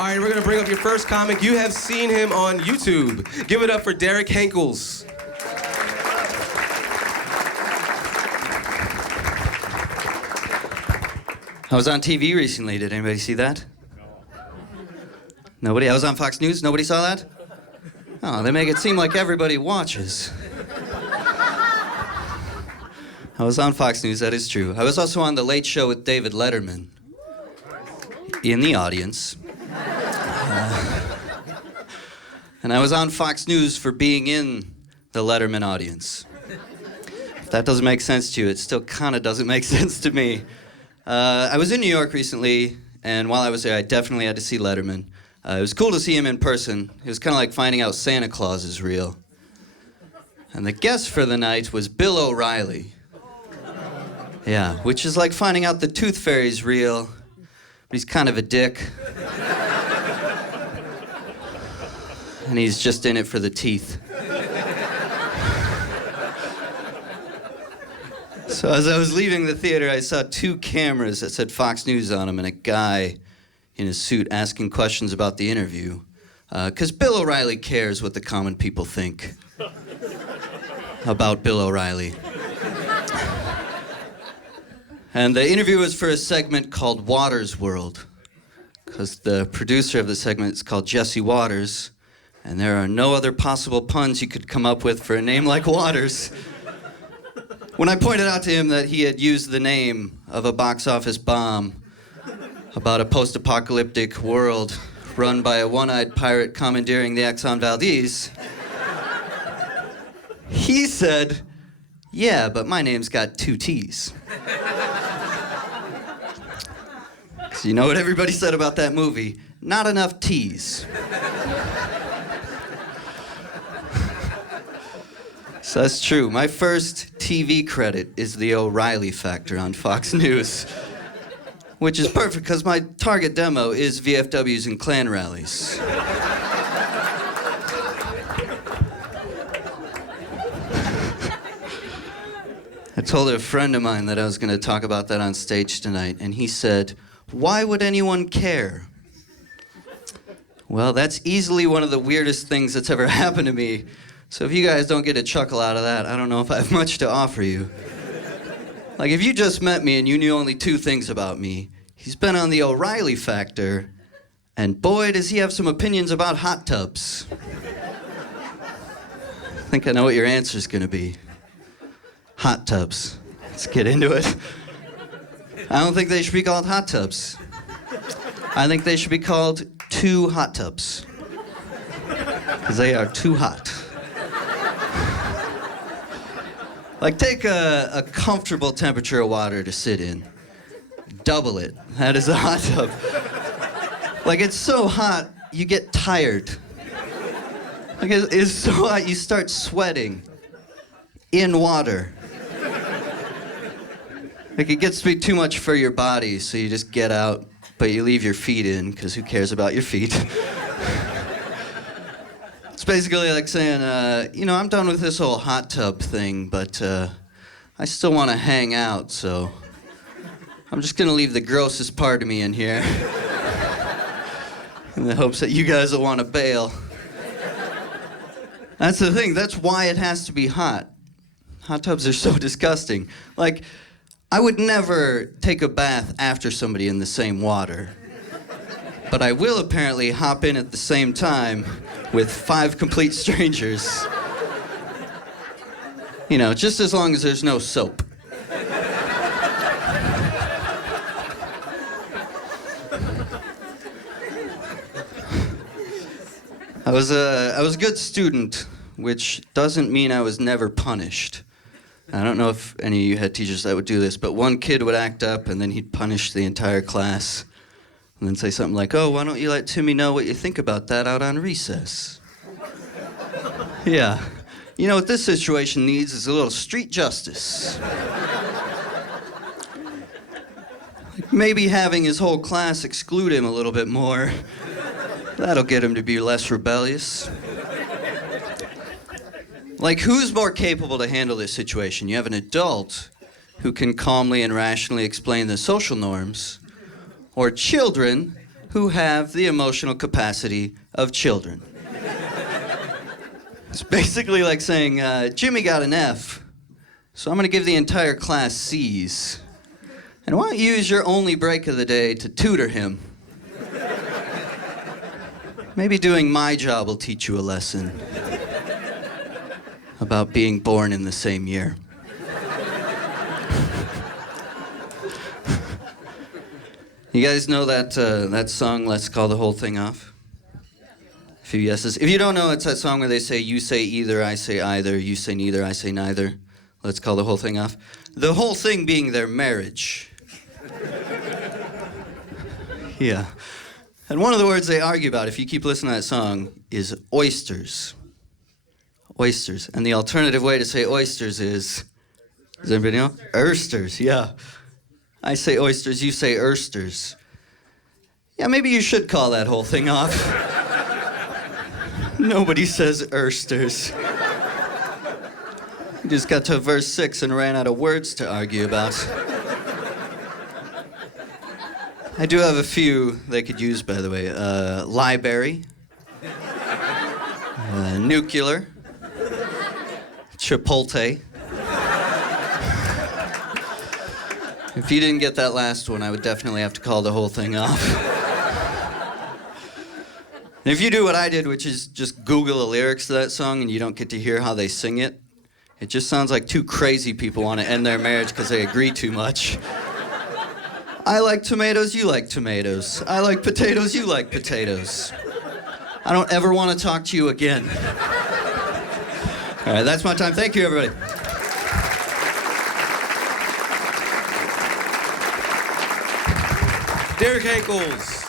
All right, we're gonna bring up your first comic. You have seen him on YouTube. Give it up for Derek Henkels. I was on TV recently. Did anybody see that? Nobody? I was on Fox News. Nobody saw that? Oh, they make it seem like everybody watches. I was on Fox News, that is true. I was also on The Late Show with David Letterman. In the audience. And I was on Fox News for being in the Letterman audience. If that doesn't make sense to you, it still kind of doesn't make sense to me. I was in New York recently, and while I was there, I definitely had to see Letterman. It was cool to see him in person. It was kind of like finding out Santa Claus is real. And the guest for the night was Bill O'Reilly. Yeah, which is like finding out the Tooth Fairy's real, but he's kind of a dick. And he's just in it for the teeth. So as I was leaving the theater, I saw 2 cameras that said Fox News on them and a guy in a suit asking questions about the interview. Because Bill O'Reilly cares what the common people think about Bill O'Reilly. And the interview was for a segment called Waters World, because the producer of the segment is called Jesse Waters, and there are no other possible puns you could come up with for a name like Waters. When I pointed out to him that he had used the name of a box office bomb about a post-apocalyptic world run by a one-eyed pirate commandeering the Exxon Valdez, he said, "Yeah, but my name's got 2 T's." So you know what everybody said about that movie? Not enough T's. So that's true. My first TV credit is the O'Reilly Factor on Fox News, which is perfect because my target demo is VFWs and Klan rallies. I told a friend of mine that I was going to talk about that on stage tonight, and he said, "Why would anyone care?" Well, that's easily one of the weirdest things that's ever happened to me. So if you guys don't get a chuckle out of that, I don't know if I have much to offer you. Like, if you just met me and you knew only 2 things about me, he's been on the O'Reilly Factor, and boy, does he have some opinions about hot tubs. I think I know what your answer's gonna be. Hot tubs. Let's get into it. I don't think they should be called hot tubs. I think they should be called 2 hot tubs. Because they are too hot. Like, take a comfortable temperature of water to sit in. Double it. That is a hot tub. Like, it's so hot, you get tired. Like, it's so hot, you start sweating in water. Like, it gets to be too much for your body, so you just get out, but you leave your feet in, because who cares about your feet? It's basically like saying, I'm done with this whole hot tub thing, but I still want to hang out, so I'm just going to leave the grossest part of me in here in the hopes that you guys will want to bail. That's the thing. That's why it has to be hot. Hot tubs are so disgusting. Like, I would never take a bath after somebody in the same water. But I will apparently hop in at the same time with 5 complete strangers. You know, just as long as there's no soap. I was a good student, which doesn't mean I was never punished. I don't know if any of you had teachers that would do this, but one kid would act up and then he'd punish the entire class. And then say something like, "Oh, why don't you let Timmy know what you think about that out on recess?" Yeah. You know what this situation needs is a little street justice. Like, maybe having his whole class exclude him a little bit more. That'll get him to be less rebellious. Like, who's more capable to handle this situation? You have an adult who can calmly and rationally explain the social norms, or children who have the emotional capacity of children. It's basically like saying, Jimmy got an F, so I'm going to give the entire class C's. And why don't you use your only break of the day to tutor him? Maybe doing my job will teach you a lesson about being born in the same year. You guys know that song, Let's Call the Whole Thing Off? A few yeses. If you don't know, it's that song where they say, you say either, I say either, you say neither, I say neither. Let's call the whole thing off. The whole thing being their marriage. Yeah. And one of the words they argue about, if you keep listening to that song, is oysters. Oysters. And the alternative way to say oysters is, does anybody know? Ersters, yeah. I say oysters, you say ersters. Yeah, maybe you should call that whole thing off. Nobody says ersters. You just got to verse 6 and ran out of words to argue about. I do have a few they could use, by the way. Library. Nuclear. Chipotle. If you didn't get that last one, I would definitely have to call the whole thing off. And if you do what I did, which is just Google the lyrics to that song and you don't get to hear how they sing it, it just sounds like two crazy people want to end their marriage because they agree too much. I like tomatoes, you like tomatoes. I like potatoes, you like potatoes. I don't ever want to talk to you again. All right, that's my time. Thank you, everybody. Derek Henkels.